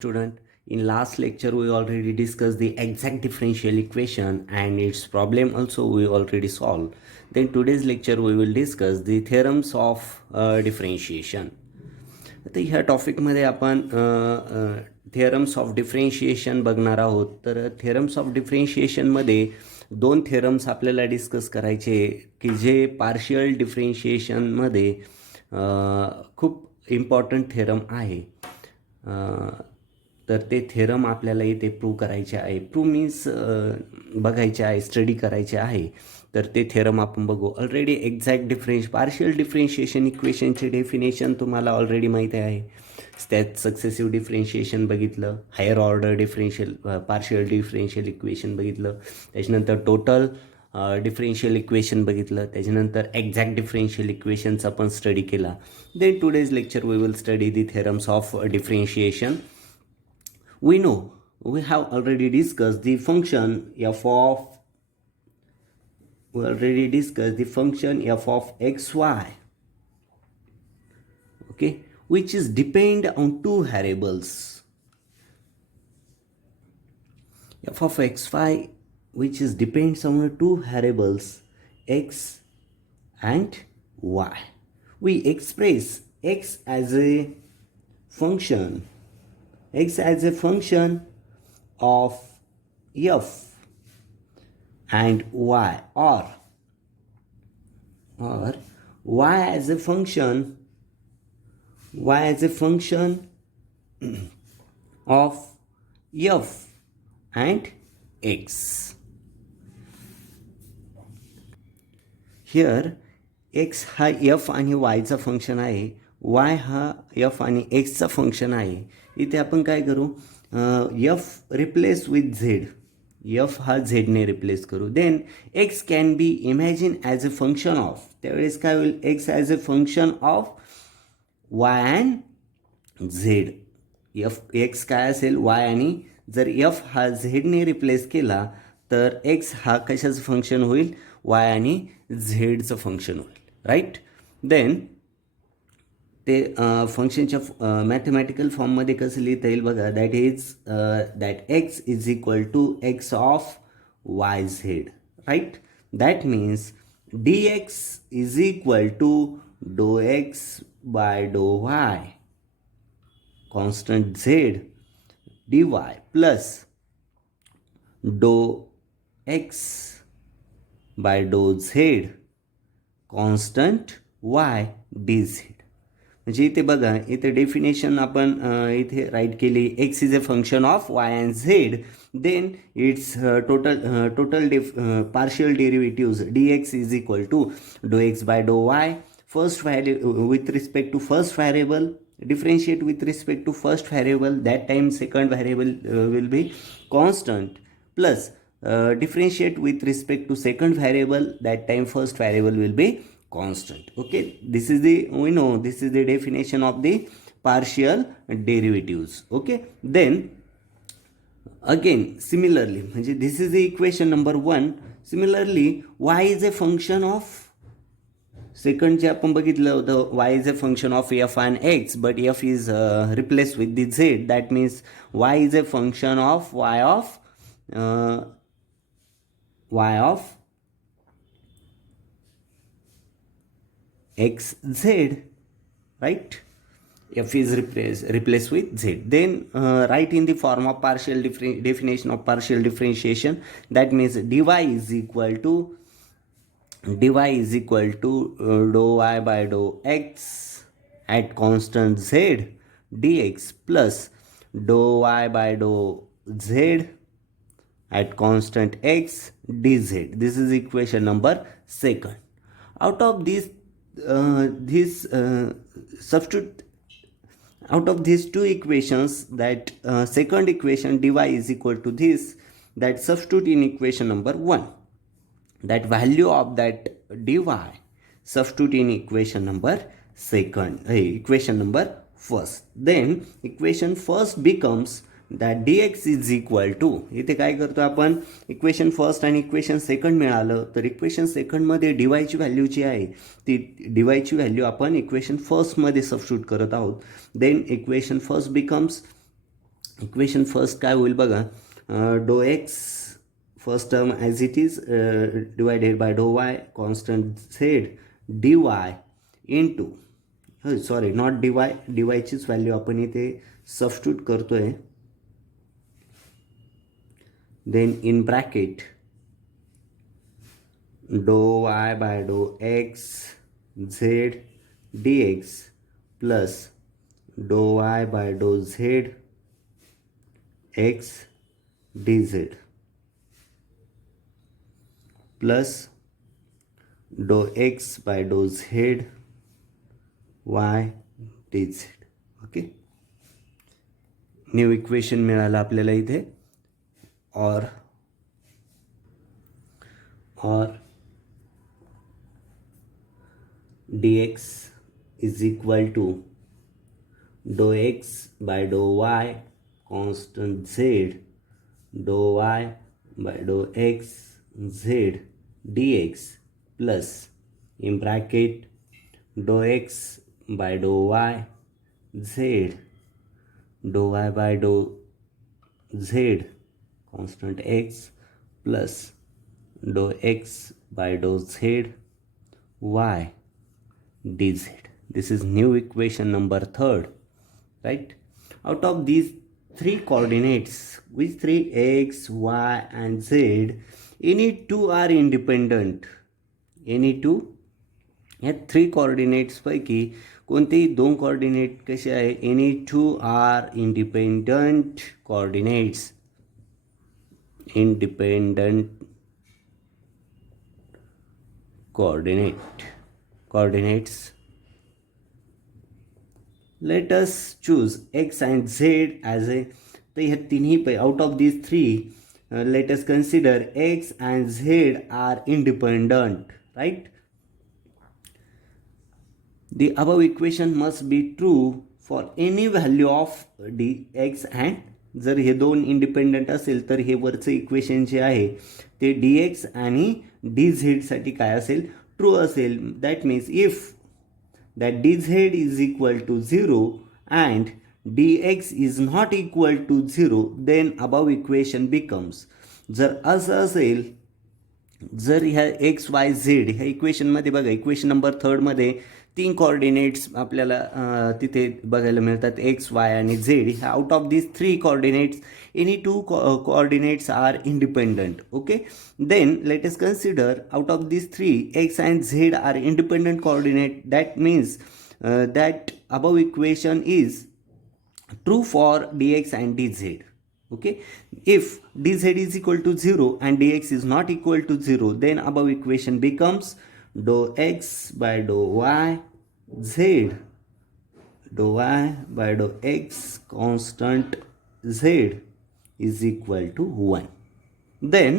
Student, in last lecture we already discussed the exact differential equation and its problem also we already solved. Then today's lecture we will discuss the theorems of differentiation. आता ह्या टॉपिकमध्ये आपण theorems of differentiation बघणार आहोत. तर theorems of डिफरेन्शिएशनमध्ये दोन theorems आपल्याला discuss करायचे की जे पार्शियल डिफरेन्शिएशनमध्ये खूप इम्पॉर्टंट थेरम आहे. तर ते थेरम आपल्याला इथे प्रूव्ह करायचे आहे. प्रूव्ह मीन्स बघायचे आहे, स्टडी करायचे आहे. तर ते थेरम आपण बघू. ऑलरेडी एक्झॅक्ट पार्शियल डिफरेन्शिएशन इक्वेशनचे डेफिनेशन तुम्हाला ऑलरेडी माहीत आहे. त्यात सक्सेसिव्ह डिफरेन्शिएशन बघितलं, higher order partial differential equation बघितलं, त्याच्यानंतर टोटल डिफरेन्शियल इक्वेशन बघितलं, त्याच्यानंतर एक्झॅक्ट डिफरेन्शियल इक्वेशनचा पण स्टडी केला. Then today's lecture we will study the theorems of differentiation. We know we have already discussed the function f of xy, okay, which is depend on two variables, f of xy, which is depends on two variables x and y. We express x as a function of f and y, or y as a function of f and x. Here x हा f आणि y चा function आहे, y हा f आणि x चा function आहे. इथे आपण काय करू, f replace with z, f हा झेडने रिप्लेस करू. Then x can be imagine as a function of, त्यावेळेस काय होईल, x as a function of Y and z. X काय असेल, वाय, आणि जर एफ हा झेडने रिप्लेस केला तर एक्स हा कशाचं फंक्शन होईल, वाय आणि झेडचं फंक्शन होईल, राईट. देन ते फंक्शनच्या मॅथमॅटिकल फॉर्ममध्ये कसं लिहिता येईल बघा, that X is equal to X of Y Z, right. That means D x is equal to dou x by डो Y constant Z D Y plus dou x by डो Z constant Y D Z. म्हणजे इथे बघा, इथे definition आपण इथे write केली, X is a function of Y and Z. Then it's total partial derivatives D x is equal to dou x by डो Y, first with respect to first variable, differentiate with respect to first variable, that time second variable will be constant, plus differentiate with respect to second variable, that time first variable will be constant. Okay, this is the definition of the partial derivatives. Okay, then again similarly, this is the equation number 1. Similarly, y is a function of, second जे आपण बघितलं होतं, y is a function of f and x, but f is replace with the z. That means y is a function of y of x z, right. F is replace with z. Then write in the form of partial definition of partial differentiation. That means dy is equal to dou y by dou x at constant z dx plus dou y by dou z at constant x dz. This is equation number 2. Out of substitute out of these two equations, that second equation dy is equal to this, that substitute in equation number 1, that value of that dy substitute in equation number 1st. Then equation first becomes that dx is equal to, इथे काय करतो आपण, equation first आणि equation second मिळालं तर equation सेकंडमध्ये डीवायची value जी आहे ती डीवायची व्हॅल्यू आपण इक्वेशन फर्स्टमध्ये सबस्टिट्यूट करत आहोत. Then equation first becomes equation first काय होईल बघा, डो X first term as it is divided by डो Y constant Z D Y into, sorry not D Y, D वायचीच व्हॅल्यू आपण इथे सबस्टिट्यूट करतो आहे. Then in bracket dou Y by डो x Z D X plus dou Y by डो Z X D Z plus dou x by डो Z Y D Z. Okay, new equation मिळालं आपल्याला इथे. और dx is equal to dou x by dou y constant z dou y by dou x z dx plus in bracket dou x by dou y z dou y by dou z constant x plus dou x by dou z y dz. This is new equation number third, right? Out of these three coordinates, which three x, y and z, any two are independent. Any two, या three coordinates पैकी कोणतेही दोन coordinate कसे आहे, any two are independent coordinates. Independent coordinates. Let us choose x and z as a, तो ह्या तिन्ही out of these three, let us consider x and z are independent, right? The above equation must be true for any value of dx and, जर हे दोन independent असेल तर हे वरचं इक्वेशन जे आहे ते डी एक्स आणि डी झेडसाठी काय असेल, ट्रू असेल. That means if that d Z is equal to 0 and d x is not equal to 0 then above equation becomes. जर असं असेल, जर ह्या एक्स वाय झेड ह्या इक्वेशनमध्ये बघा, इक्वेशन नंबर थर्डमध्ये तीन कोऑर्डिनेट्स आपल्याला तिथे बघायला मिळतात, एक्स वाय आणि झेड. ह्या out of this three coordinates any two coordinates are independent. Okay, then let us consider out of this three x and z are independent coordinate. That means that above equation is true for dx and dz. Okay, if dz is equal to 0 and dx is not equal to 0, then above equation becomes dou x by dou y z dou y by dou x constant z is equal to 1. Then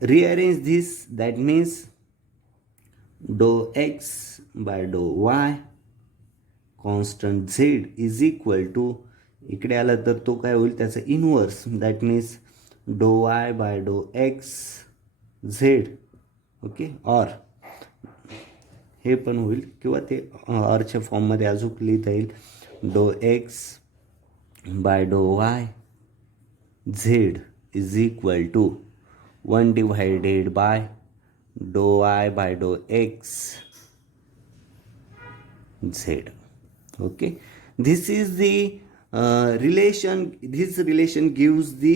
rearrange this, that means dou x by dou y constant z is equal to, इकडे आलं तर तो काय होईल त्याचं inverse, that means डो Y by डो x z. Okay, or हे पण होईल किंवा ते ऑरच्या फॉर्ममध्ये अजून लिहिता येईल, डो एक्स बाय डो Y z is equal to 1 divided by डो वाय बाय डो x z. Okay, this is the relation. This relation gives the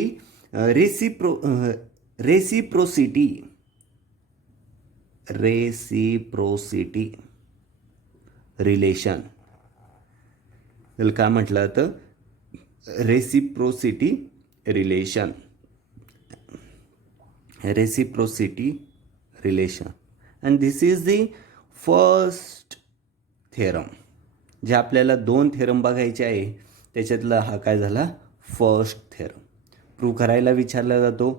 reciprocity relation. त्याला काय म्हटलं तर reciprocity relation. And this is the first theorem. जे आपल्याला दोन थेरम बघायचे आहे त्याच्यातला हा काय झाला, फर्स्ट थेरम. प्रूव्ह करायला विचारला जातो,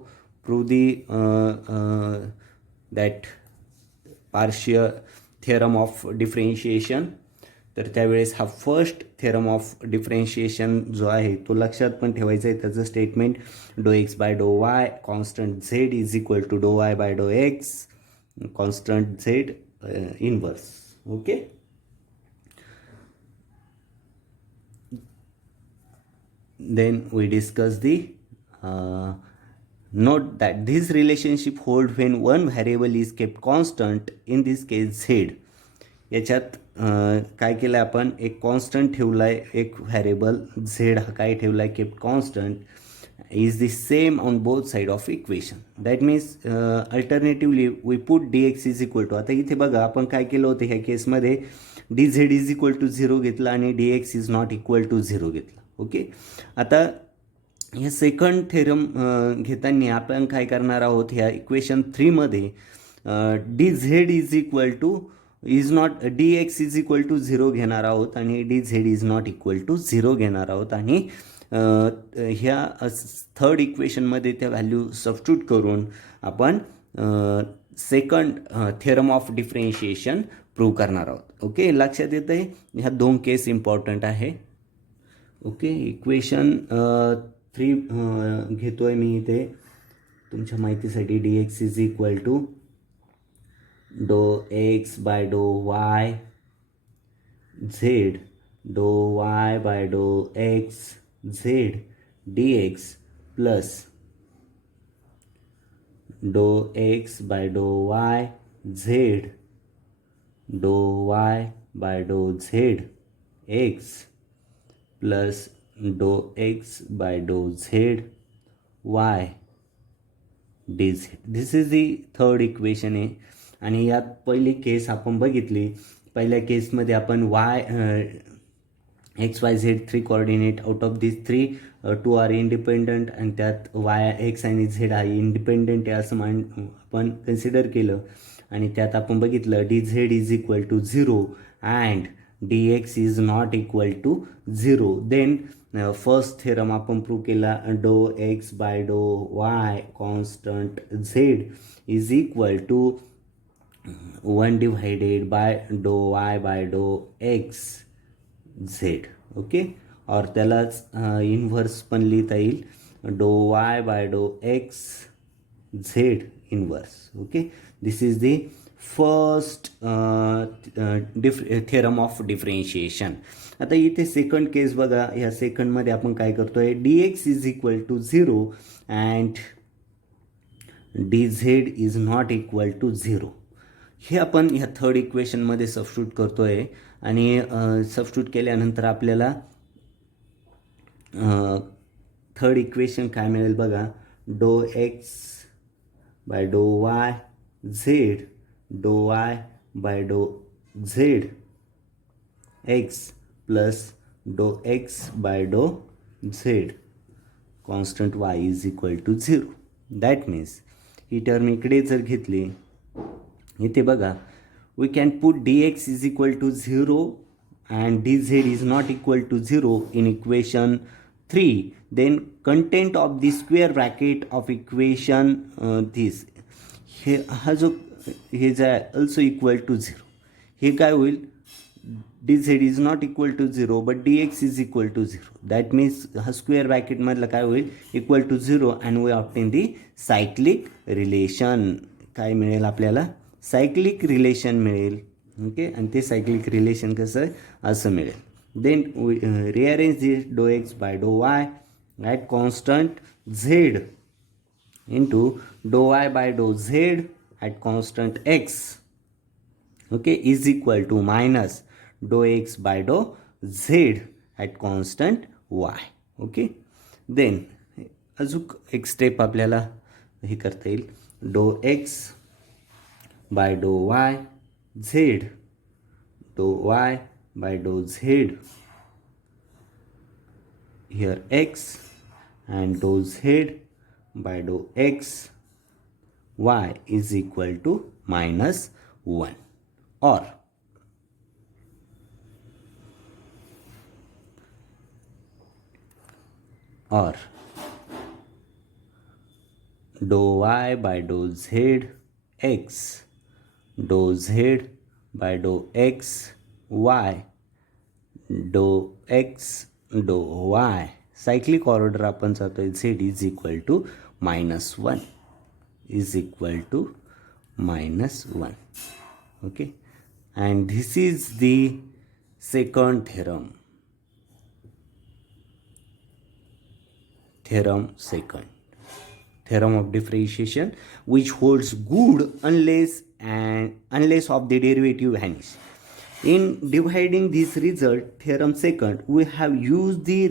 prove the that partial theorem of differentiation. तर त्यावेळेस हा फर्स्ट थेरम ऑफ डिफरेन्शिएशन जो आहे तो लक्षात पण ठेवायचा आहे. त्याचं स्टेटमेंट डो एक्स बाय डो Y constant Z is equal to dou Y by डो X constant Z inverse. Okay, then we discuss the note that this relationship hold when one variable is kept constant, in this case z. याच्यात काय केलं आपण, एक constant ठेवला आहे, एक variable Z हा काय ठेवला आहे, kept constant, is the same on both side of equation. That means alternatively we put D x is equal to, आता इथे बघा आपण काय केलं होतं ह्या केसमध्ये, d Z is equal to 0 घेतला आणि d x is not equal to 0 घेतला. ओके, आता ह्या सेकंड थेरम घेताना आपण काय करणार आहोत, ह्या इक्वेशन 3मध्ये D Z is equal to is not D x is equal to 0 घेणार आहोत आणि D Z is not equal to 0 घेणार आहोत आणि ह्या थर्ड इक्वेशनमध्ये त्या व्हॅल्यू सबस्टिट्यूट करून आपण second theorem of differentiation prove करणार आहोत. ओके, लक्षात येतं आहे, ह्या 2 केस इम्पॉर्टंट आहे. ओके, इक्वेशन 3 घेतो आहे मी इथे तुमच्या माहितीसाठी. D x is equal to dou x by डो वाय झेड, डो वाय बाय डो x Z D X plus dou x by डो वाय झेड डो वाय बाय डो Z X plus dou x by डो Z Y D Z. This is the third equation आहे. आणि यात पहिली केस आपण बघितली, पहिल्या केसमध्ये आपण y x y z 3 coordinate, out of this 3 2 are independent आणि त्यात वाय एक्स आणि झेड हा इंडिपेंडंट आहे असं आपण कन्सिडर केलं. आणि त्यात आपण बघितलं d Z is equal to 0 and d x is not equal to 0. Then first theorem आपण प्रूव्ह केला, डो एक्स बाय डो Y constant Z is equal to 1 divided by डो वाय बाय डो एक्स झेड. ओके, और त्यालाच inverse पण लिहिता येईल, डो वाय बाय डो x Z inverse. Okay, this is the first theorem of differentiation. आता इथे सेकंड केस बघा, ह्या सेकंडमध्ये आपण काय करतोय, d x is equal to 0 and D Z is not equal to 0. हे आपण ह्या थर्ड इक्वेशनमध्ये सबस्टिट्यूट करतो आहे आणि सबस्टिट्यूट केल्यानंतर आपल्याला थर्ड इक्वेशन काय मिळेल बघा, डो एक्स बाय डो वाय झेड डो वाय बाय डो Z X plus dou x by डो Z constant Y is equal to 0. That means ही टर्म इकडे जर घेतली, इथे बघा, we can put D x is equal to 0 and D Z is not equal to 0 in equation 3. Then content of the square bracket of equation this, हे हा जो हे जे आहे अल्सो इक्वल टू 0, हे काय होईल, d Z is not equal to 0 but d x is equal to 0. That means हा स्क्वेअर ब्रॅकेटमधलं काय होईल, equal to 0 and we obtain the cyclic relation. काय मिळेल आपल्याला, सायक्लिक रिलेशन मिळेल. ओके, आणि ते सायक्लिक रिलेशन कसं आहे असं मिळेल. Then rearrange this dou x by डो Y at constant Z into dou Y by डो Z at constant x. Okay, is equal to minus dou x by डो Z at constant Y. Okay, then अजून एक step आपल्याला हे करता येईल, dou X by dou y z dou y by dou z here x and dou z by dou x y is equal to minus 1 or dou y by dou z x dou z by dou x y dou x dou y cyclic order आपण जातोय, z is equal to -1 is equal to -1. Okay, and this is the second theorem. theorem second. Theorem of differentiation which holds good unless of the derivative vanish. In dividing this result, theorem second, we have used the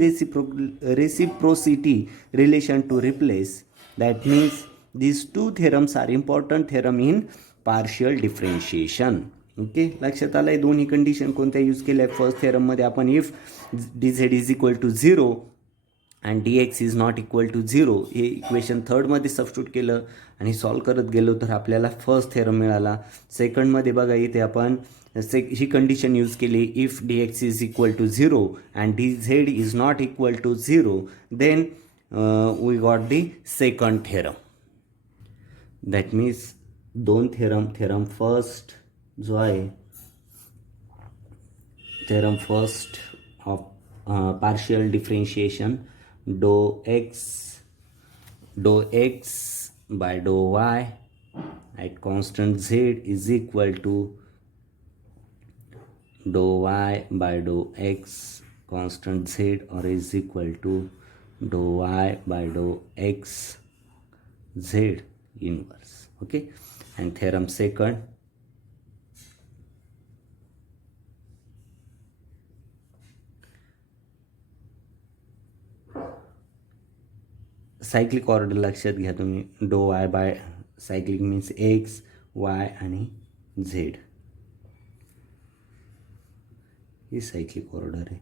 reciprocity relation to replace. That means these two theorems are important theorem in partial differentiation. Okay, लक्षात आलं आहे. दोन्ही condition कोणत्या use केल्या? First थेरममध्ये आपण if dz is equal to 0 and dx is not equal to 0 हे equation थर्डमध्ये substitute केलं आणि सॉल्व करत गेलो तर आपल्याला फर्स्ट थेरम मिळाला. सेकंडमध्ये बघा इथे आपण ही कंडिशन यूज केली, if dx is equal to 0 and dz is not equal to 0 then we got the second theorem. That means दोन थेरम फर्स्ट जो आहे theorem first of partial differentiation dou x by डो Y at constant z is equal to dou y by dou x constant z, or is equal to dou y by dou x z inverse. Okay, and theorem second, cyclic order लक्षात घ्या तुम्ही. Do Y by cyclic means x y आणि z ही cyclic order आहे.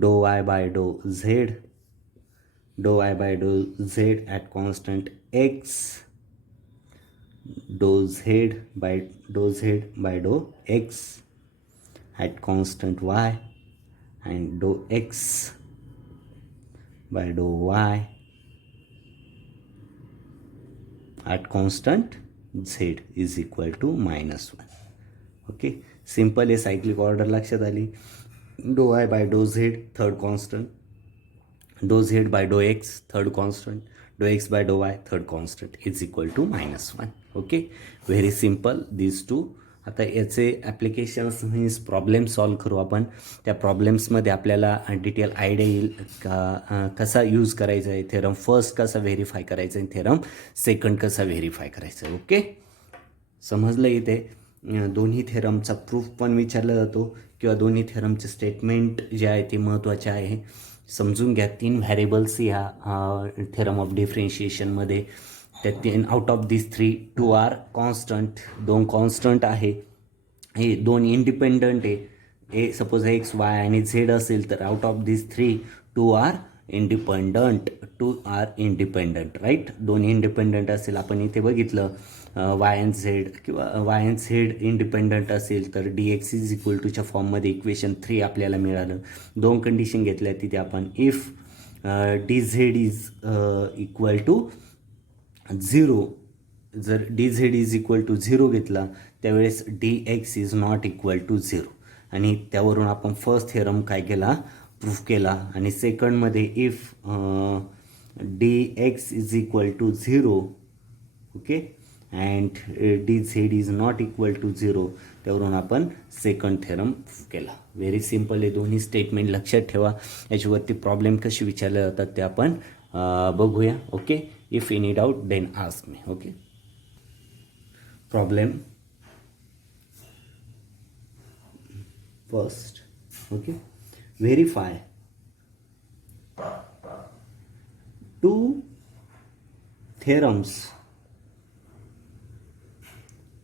Do Y by डो Z at constant x, do z by डो x at constant y, and do x by डो Y at constant z is equal to -1. Okay, simple आहे. Cyclic order लक्षात आली. Do Y by डो z third constant, do z by डो x third constant, dou x by डो y third constant is equal to -1. Okay, very simple this too. आता याचे applications means problem solve करू आपण. त्या प्रॉब्लेम्समध्ये आपल्याला डिटेल आयडिया येईल का कसा यूज करायचा आहे, थेरम फर्स्ट कसा व्हेरीफाय करायचा आहे, थेरम सेकंड कसा व्हेरीफाय करायचा आहे. ओके, समजलं. इथे दोन्ही थेरमचा प्रूफ पण विचारला जातो किंवा दोन्ही थेरमचे स्टेटमेंट जे आहे ते महत्त्वाचे आहे. समजून घ्या. 3 व्हॅरिएबल्स ह्या थेरम ऑफ डिफरेन्शिएशनमध्ये. त्यात 3 out of this 3 2 are constant, 2 constant आहे. हे 2 इंडिपेंडंट आहे. हे सपोज एक्स वाय आणि झेड असेल तर out of this 3 2 are independent, right. 2 independent असेल. आपण इथे बघितलं वाय अँड झेड किंवा वाय अँड झेड इंडिपेंडंट असेल तर dx इज इक्वल टूच्या फॉर्ममध्ये इक्वेशन 3 आपल्याला मिळालं. 2 कंडिशन घेतल्या तिथे आपण. If dz is equal to 0, जर dz इज इक्वल टू 0 घेतला त्यावेळेस dx is not equal to 0, आणि त्यावरून आपण फर्स्ट थेरम काय केला, प्रूफ केला. आणि सेकंडमध्ये if dx is equal to 0, okay, and dz is not equal to 0, त्यावरून आपण सेकंड थेरम प्रूफ केला. व्हेरी सिम्पल आहे. दोन्ही स्टेटमेंट लक्षात ठेवा. याच्यावरती प्रॉब्लेम कसे विचारले जातात ते आपण बघूया. Okay, if any doubt then ask me. Okay, problem first. Okay, verify 2 theorems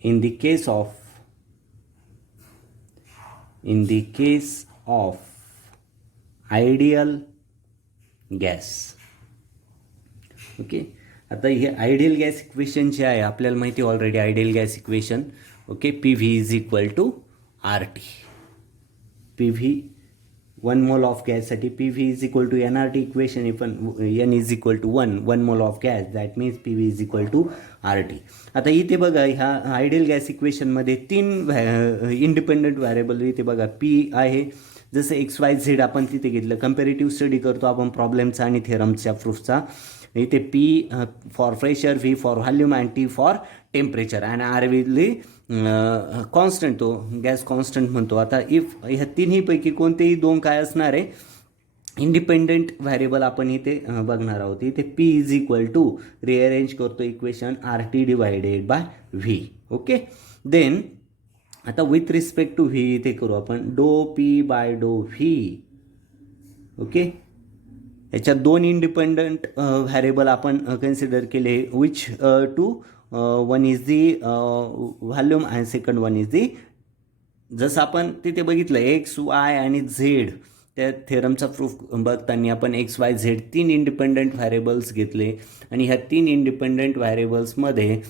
in the case of ideal gas. Okay, आता हे आयडियल गॅस इक्वेशन जे आहे आपल्याला माहिती already. Ideal gas equation, okay, P V is equal to R T. P V 1 mole of गॅससाठी P V is equal to N R T equation. If N is equal to 1 mole of gas, that means P V is equal to R T. आता इथे बघा ह्या ideal gas इक्वेशनमध्ये 3 independent variable इथे बघा. P आहे, जसं x y Z आपण तिथे घेतलं. कम्पॅरेटिव्ह स्टडी करतो आपण प्रॉब्लेमचा आणि थेरमच्या प्रूफचा. इथे p for pressure, v for volume and t for temperature, and r विली कॉन्स्टंट, तो गॅस कॉन्स्टंट म्हणतो. आता इफ ह्या तिन्हीपैकी कोणतेही 2 काय असणार आहे, इंडिपेंडंट व्हॅरिएबल आपण इथे बघणार आहोत. इथे P is equal to rearrange करतो equation R T divided by V. Okay, then आता विथ रिस्पेक्ट टू व्ही इथे करू आपण डो पी बाय डो व्ही. ओके, याच्यात दोन इंडिपेंडंट व्हॅरिएबल आपण कन्सिडर केले, which two one is the volume and second one is the, जसं आपण तिथे बघितलं एक्स वाय आणि झेड, त्या थेरमचा प्रूफ बघताना आपण एक्स वाय झेड तीन इंडिपेंडंट व्हॅरिएबल्स घेतले आणि ह्या तीन इंडिपेंडंट व्हॅरिएबल्समध्ये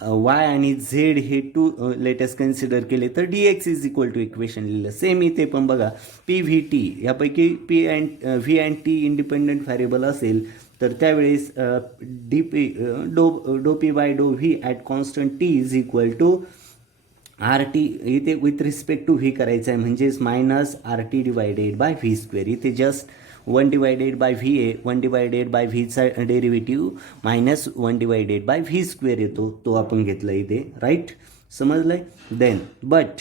वाय आणि झेड हे टू लेटेस्ट कन्सिडर केले, तर d x is equal to equation लिहिलं. सेम इथे पण बघा पी व्ही टी यापैकी p and v and t independent variable असेल तर त्यावेळेस d p dou P by डो V at constant T is equal to R t, इथे विथ रिस्पेक्ट टू व्ही करायचं आहे म्हणजेच minus R T divided by V square. इथे just 1 divided by V a, 1 divided by व्हीचा derivative minus 1 divided by V square येतो, तो आपण घेतला इथे. राईट, समजलं आहे. Then but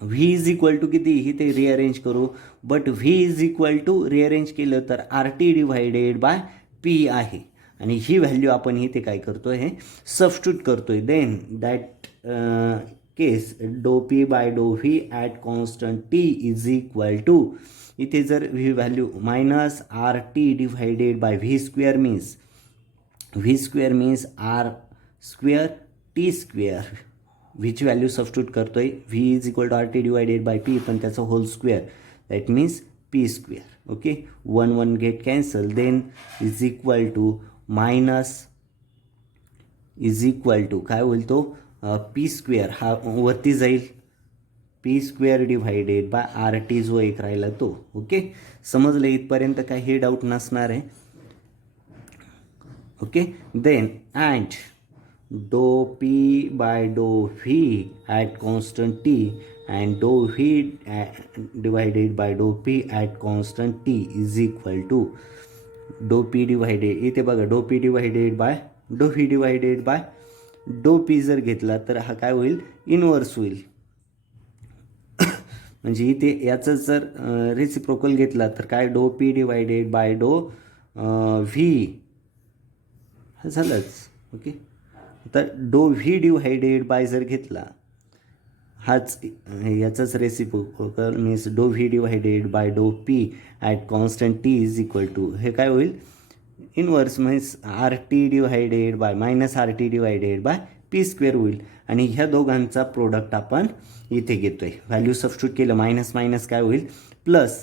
V is equal to किती, इथे रिअरेंज करू. But V is equal to rearrange केलं तर R T divided by P आहे आणि ही व्हॅल्यू आपण इथे काय करतो आहे सबस्टिट्यूट करतोय. Then that case do P by डो V at constant T is equal to, इथे जर V value minus R T divided by V square means R square T square, व्हीची व्हॅल्यू सबस्टिट्यूट करतोय. V is equal to R T divided by P पण त्याचा whole square, that means P square. Okay, 1 1 get cancel. Then is equal to minus is equal to काय होईल तो P square, हा वरती जाईल p square divided by R t जो एक राहिला तो. ओके, समजलं इथपर्यंत काय हे डाऊट नसणार आहे. Okay, then and do P by डो V at constant T and do V divided by डो P at constant T is equal to do P divided, इथे बघा डो पी डिवायडेड बाय डो व्ही डिवायडेड बाय डो P जर घेतला तर हा काय होईल इनवर्स होईल. म्हणजे इथे याचं जर रेसिप्रोकल घेतला तर काय डो पी डिवायडेड बाय डो व्ही हा झालंच. ओके, आता डो व्ही डिवायडेड बाय जर घेतला हाच याचाच reciprocal means do V divided by डो P at constant T is equal to, हे काय होईल inverse means R T divided by minus R T divided by P square होईल. आणि ह्या दोघांचा प्रोडक्ट आपण इथे घेतोय, व्हॅल्यू सबस्टिट्यूट केलं मायनस मायनस काय होईल प्लस,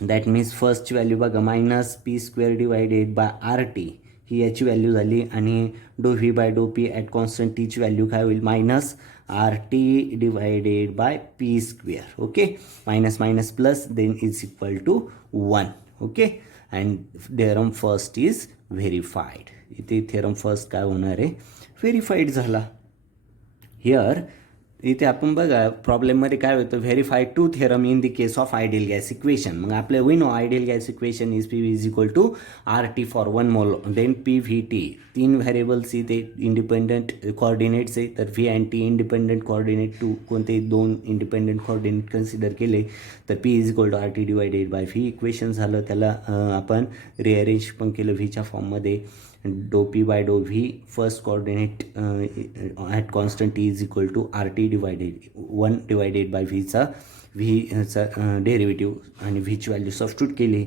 दॅट मीन्स फर्स्टची व्हॅल्यू बघा minus P square divided by R T ही याची व्हॅल्यू झाली आणि डो व्ही बाय डो पी ॲट कॉन्स्टंट टीची व्हॅल्यू काय होईल minus R T divided by P square. Okay, minus minus plus then is equal to 1. Okay, and theorem first is verified. इथे theorem first काय होणार आहे व्हेरीफाईड झाला. Here इथे आपण बघा प्रॉब्लेममध्ये काय होतं verified to theorem in the case of ideal gas equation. मग आपल्या we know ideal gas equation is p V is equal to R t for 1 mole, then p v t, तीन व्हेरिएबल्स इथे इंडिपेंडंट कोऑर्डिनेट्स आहे तर v and t independent coordinate two कोणते दोन independent coordinate consider केले तर P is equal to R T divided by v equation झालं. त्याला आपण रिअरेंज पण केलं व्हीच्या फॉर्ममध्ये. डो पी बाय डो V first coordinate at constant T is equal to R T divided 1 divided by व्हीचा डेरिव्हेटिव्ह आणि व्हीची व्हॅल्यू सबस्टिट्यूट केली,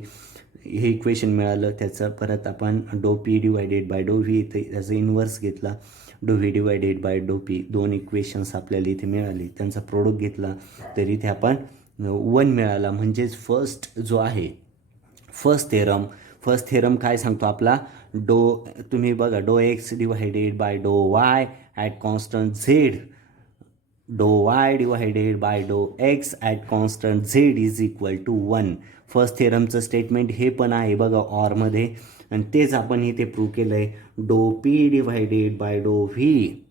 हे इक्वेशन मिळालं. त्याचं परत आपण डो पी डिवायडेड बाय डो व्ही इथे त्याचा इन्व्हर्स घेतला, डो व्ही डिवायडेड बाय डो पी, दोन इक्वेशन्स आपल्याला इथे मिळाली, त्यांचा प्रोडक्ट घेतला तर इथे आपण 1 मिळाला. म्हणजेच फर्स्ट जो आहे फर्स्ट थेरम काय सांगतो आपला डो, तुम्ही बघा डो एक्स डिवायडेड बाय डो वाय ॲट कॉन्स्टंट झेड, डो वाय डिवायडेड बाय डो x at constant Z is equal to 1. First थेरमचं स्टेटमेंट हे पण आहे बघा ऑरमध्ये आणि तेच आपण इथे प्रूव्ह केलं आहे. डो पी डिवायडेड बाय डो V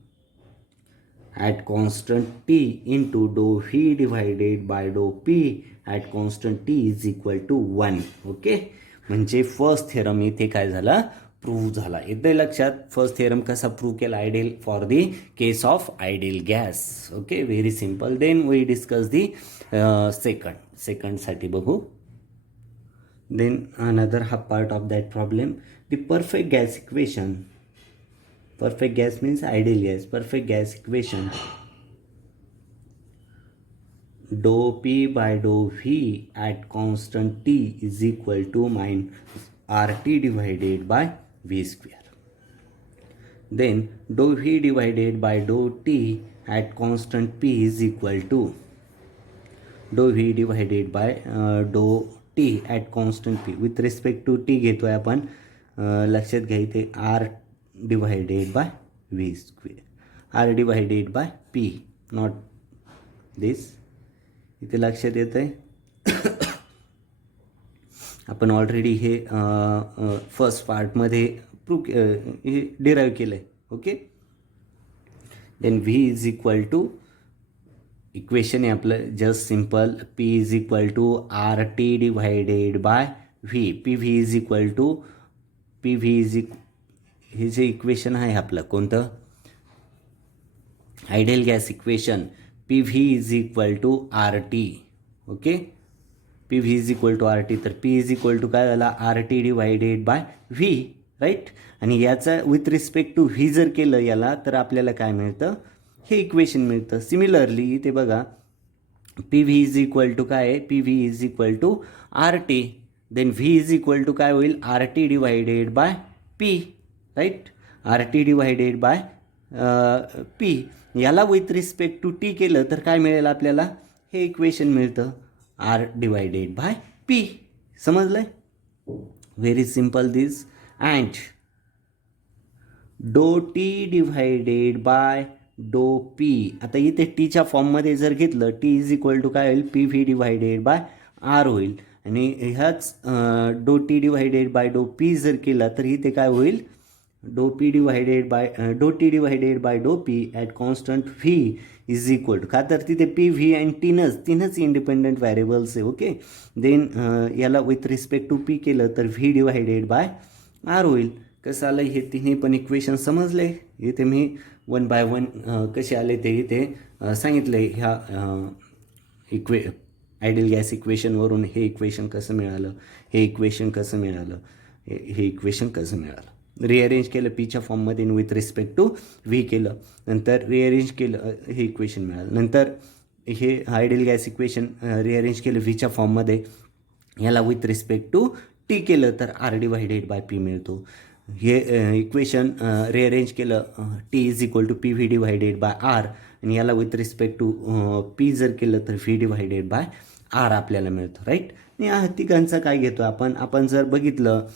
at constant T into do V divided by डो P at constant T is equal to 1. Okay, म्हणजे फर्स्ट थेरम इथे काय झाला प्रूव्ह झाला. येते लक्षात फर्स्ट थेरम कसा प्रूव्ह केला ideal for the case of ideal gas. Okay, very simple. Then we discuss the सेकंडसाठी बघू. Then another half part of that problem, the perfect gas equation. Perfect gas means ideal gas. Perfect gas equation, dou P by dou V at constant T is equal to minus RT divided by V square. Then dou V divided by dou T at constant P is equal to dou V divided by dou T at constant P. with respect to T घेतोय आपण, लक्षात घ्या इथे R divided by V square, R divided by P, not this. इथे लक्षात येत आहे. आपण ऑलरेडी हे फर्स्ट पार्टमध्ये हे डिराईव्ह केलं आहे. Okay, then V is equal to, equation आहे आपलं just simple, P is equal to R T divided by V. P V is equal to हे जे इक्वेशन आहे आपलं कोणतं ideal gas equation, P V is equal to R T. Okay, P V is equal to R T, तर P is equal to काय झाला R T divided by V, right. आणि याचा विथ रिस्पेक्ट टू व्ही जर केलं याला तर आपल्याला काय मिळतं, हे इक्वेशन मिळतं. सिमिलरली इथे बघा, P V is equal to काय आहे, P V is equal to R T, then V is equal to काय होईल R T divided by P, right. R T divided by P, याला विथ रिस्पेक्ट टू टी केलं तर काय मिळेल आपल्याला, हे इक्वेशन मिळतं आर डिवायडेड बाय पी. समजलं आहे, व्हेरी सिम्पल दिस. अँड डो टी डिवायडेड बाय डो पी, आता इथे टीच्या फॉर्ममध्ये जर घेतलं टी इज इक्वल टू काय होईल P V divided by R होईल. आणि ह्याच डो टी डिवायडेड बाय डो पी जर केला तर इथे काय होईल डो टी डिवायडेड बाय डो P at constant V is equal to, का तर तिथे पी व्ही अँड तीनच इंडिपेंडंट व्हॅरिएबल्स आहे. ओके, देन याला विथ रिस्पेक्ट टू पी केलं तर व्ही डिवायडेड बाय आर होईल. कसं आलं हे तिन्ही पण इक्वेशन समजले. इथे मी वन बाय वन कसे आले ते इथे सांगितले. ह्या आयडियल गॅस इक्वेशनवरून हे इक्वेशन कसं मिळालं, हे इक्वेशन कसं मिळालं, हे इक्वेशन कसं मिळालं. रिअरेंज केलं पीच्या फॉर्ममध्ये विथ रिस्पेक्ट टू व्ही केलं, नंतर रिअरेंज केलं हे इक्वेशन मिळालं. नंतर हे आयडियल गॅस इक्वेशन रिअरेंज केलं व्हीच्या फॉर्ममध्ये, याला विथ रिस्पेक्ट टू टी केलं तर आर डिवायडेड बाय पी मिळतो. हे इक्वेशन रिअरेंज केलं T is equal to P V divided by R, आणि याला विथ रिस्पेक्ट टू पी जर केलं तर व्ही डिवायडेड बाय आर आपल्याला मिळतं, राईट. आणि या तिघांचा काय घेतो आपण जर बघितलं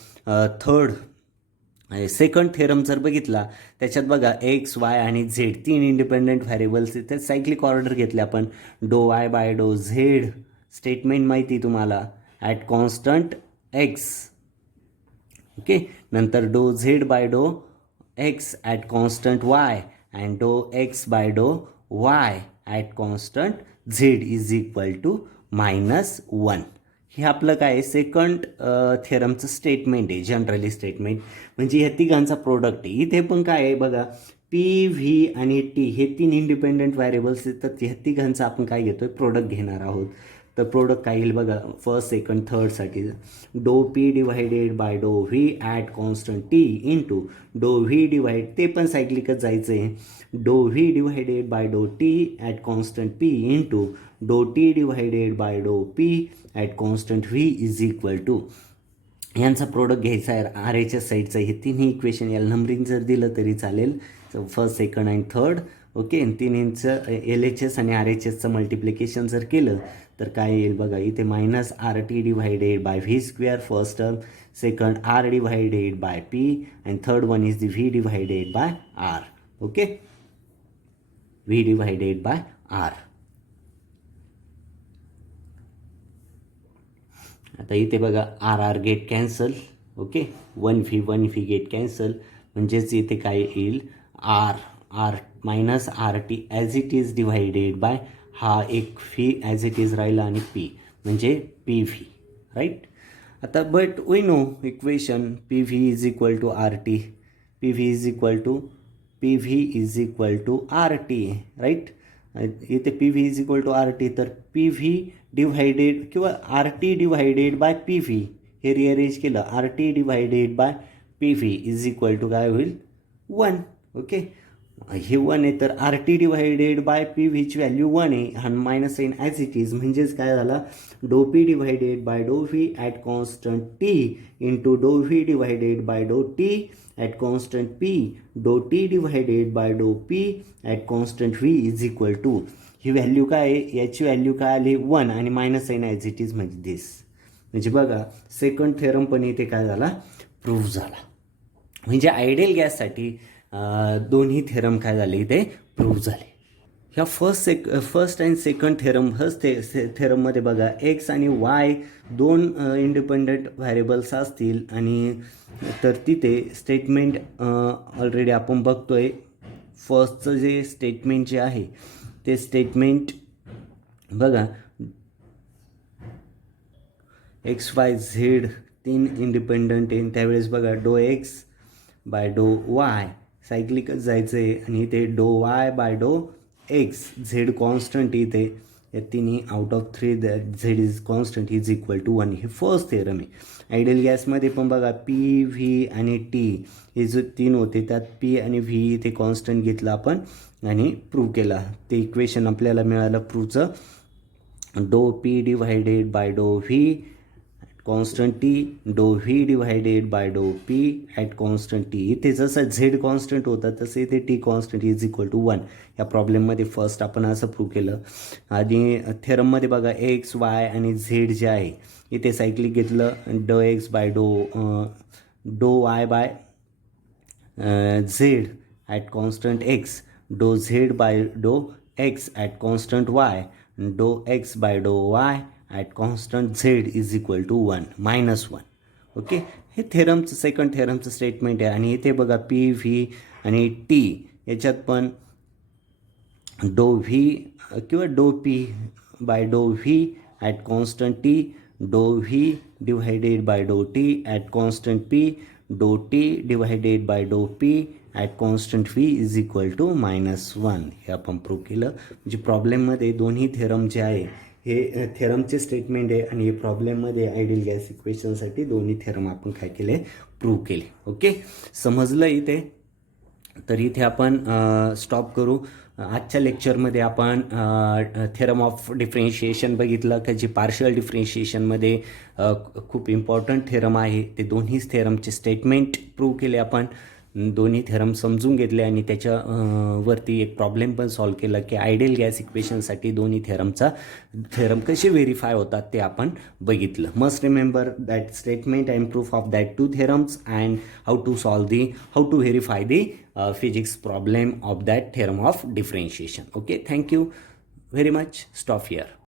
सेकंड थेरम जर बघितला त्याच्यात बघा एक्स वाय आणि झेड तीन इंडिपेंडंट व्हॅरिएबल्स त्यात सायक्लिक ऑर्डर घेतले आपण. डो वाय बाय डो झेड स्टेटमेंट माहिती तुम्हाला ॲट कॉन्स्टंट एक्स. ओके, नंतर डो झेड बाय डो x at constant y and do x by डो Y at constant Z is equal to -1. हे आपलं काय आहे सेकंड थेरमचं स्टेटमेंट आहे, जनरली स्टेटमेंट म्हणजे ह्या तिघांचा प्रोडक्ट आहे. इथे पण काय आहे बघा, पी व्ही आणि टी हे तीन इंडिपेंडंट व्हॅरिएबल्स आहेत, तर ह्या तिघांचा आपण काय घेतोय प्रोडक्ट घेणार आहोत. तर प्रोडक्ट काय येईल बघा फर्स्ट सेकंड थर्डसाठी, डो पी डिवायडेड बाय डो V at constant T into do V divide, ते पण सायक्लिकच जायचं आहे, do V divided by do T at constant P into do T divided by डो P at constant V is equal to, यांचा product घ्यायचा आहे आर एच एस साईडचं. हे तिन्ही इक्वेशन याला नंबरिंग जर दिलं तरी चालेल, first second and third. Okay, तिन्हींचं एल एच एस आणि आर एच एसचं मल्टिप्लिकेशन जर केलं तर काय येईल बघा इथे minus R T divided by V square first term, second R divided by P and third one is the V divided by R. Okay, V divided by R. आता इथे बघा R R get cancel. Okay, one V get cancel, म्हणजेच इथे काय येईल R minus R T as it is divided by हा एक V as it is राहिला आणि पी म्हणजे पी व्ही, राईट. आता but we know equation P V is equal to R T, P V is equal to R T, right. इथे P V is equal to R T, तर P V divided किंवा R T divided by P V हे rearrange केलं, R T divided by P V is equal to काय होईल 1. Okay, हे 1 आहे तर R T divided by P व्हीची व्हॅल्यू 1 आहे आणि minus sign as it is, म्हणजेच काय झाला डो पी डिव्हायडेड बाय डो V at constant T into do V divided by do T at constant P do T divided by डो P at constant V is equal to, ही value काय आहे, याची value काय आली 1 आणि minus sign as it is म्हणजे this. म्हणजे बघा सेकंड थेरम पण इथे काय झाला प्रूव्ह झाला. म्हणजे आयडियल गॅससाठी दोन्ही थेरम काय झाले इथे प्रूव्ह झाले. ह्या फर्स्ट अँड सेकंड थेरम थेरममध्ये बघा एक्स आणि वाय दोन इंडिपेंडंट व्हॅरिएबल्स असतील आणि तर तिथे स्टेटमेंट ऑलरेडी आपण बघतोय. फर्स्टचं जे स्टेटमेंट जे आहे ते स्टेटमेंट बघा एक्स वाय झेड 3 इंडिपेंडंट आहे, त्यावेळेस बघा डो एक्स बाय डो वाय सायक्लिकच जायचं आहे आणि इथे डो वाय बाय डो एक्स, झेड कॉन्स्टंट इथे या तिन्ही out of 3 Z is constant is equal to 1. हे फर्स्ट थेरम आहे. आयडियल गॅसमध्ये पण बघा पी व्ही आणि टी हे जो 3 होते त्यात पी आणि व्ही इथे कॉन्स्टंट घेतलं आपण आणि प्रूव्ह केला. ते इक्वेशन आपल्याला मिळालं प्रूव्हचं, डो पी डिव्हायडेड बाय डो V constant T do V divided by डो पी ॲट कॉन्स्टंट टी. इथे जसं झेड कॉन्स्टंट होतं तसं इथे T constant is equal to 1. या प्रॉब्लेममध्ये फर्स्ट आपण असं प्रूव्ह केलं. आणि थेरममध्ये बघा एक्स वाय आणि झेड जे आहे इथे सायक्लिक घेतलं, डो एक्स बाय डो Y by z at constant x, do z by डो x at constant y, do x by डो Y at constant Z is equal to 1 -1. Okay, हे थेरमचं सेकंड थेरमचं स्टेटमेंट आहे. आणि इथे बघा पी व्ही आणि टी याच्यात पण डो व्ही किंवा डो पी बाय डो V at constant T, do V divided by do T at constant P, do T divided by डो P at constant V is equal to -1. हे आपण prove केलं. म्हणजे प्रॉब्लेममध्ये दोन्ही थेरम जे आहे हे थेरमचे स्टेटमेंट आहे आणि हे प्रॉब्लेममध्ये आयडियल गॅस इक्वेशनसाठी दोन्ही थेरम आपण काय केले प्रूव्ह केले. ओके, समजलं इथे. तर इथे आपण स्टॉप करू. आजच्या लेक्चरमध्ये आपण थेरम ऑफ डिफरेन्शिएशन बघितलं का, जे पार्शियल डिफरेन्शिएशनमध्ये खूप इम्पॉर्टंट थेरम आहे. ते दोन्हीच थेरमचे स्टेटमेंट प्रूव्ह केले आपण, दोन्ही थेरम समजून घेतले आणि त्याच्या वरती एक प्रॉब्लेम पण सॉल्व केला की आयडियल गॅस इक्वेशनसाठी दोन्ही थेरम कसे व्हेरीफाय होतात ते आपण बघितलं. Must remember that statement and proof of that 2 theorems and how to verify the physics problem of that theorem of differentiation. Okay, thank you very much. Stop here.